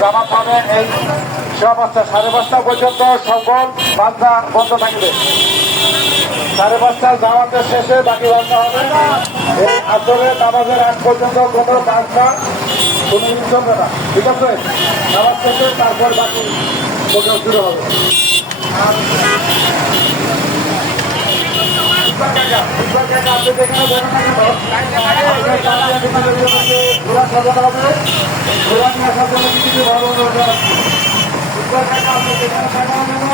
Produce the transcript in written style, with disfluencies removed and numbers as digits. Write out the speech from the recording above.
জামাত হবে এই সমাজটা 5:30 পর্যন্ত সকল বান্ধা বন্ধ থাকবে। 5:30 জামাতের শেষে বাকি বান্ধা হবে। এই আসরে নামাজের আগ পর্যন্ত কোনো বান্ধা কোনো কিছু চলবে না, ঠিক আছে? নামাজ শেষে তারপর বাকি প্রোগ্রাম শুরু হবে। আপনি যেখানে বলেন না ঘোরা সাজানো হবে, ঘোরা নিয়ে আসার জন্য কিছু ভালো অনুরোধ রাখছি। আপনি যেখানে থাকা হবে না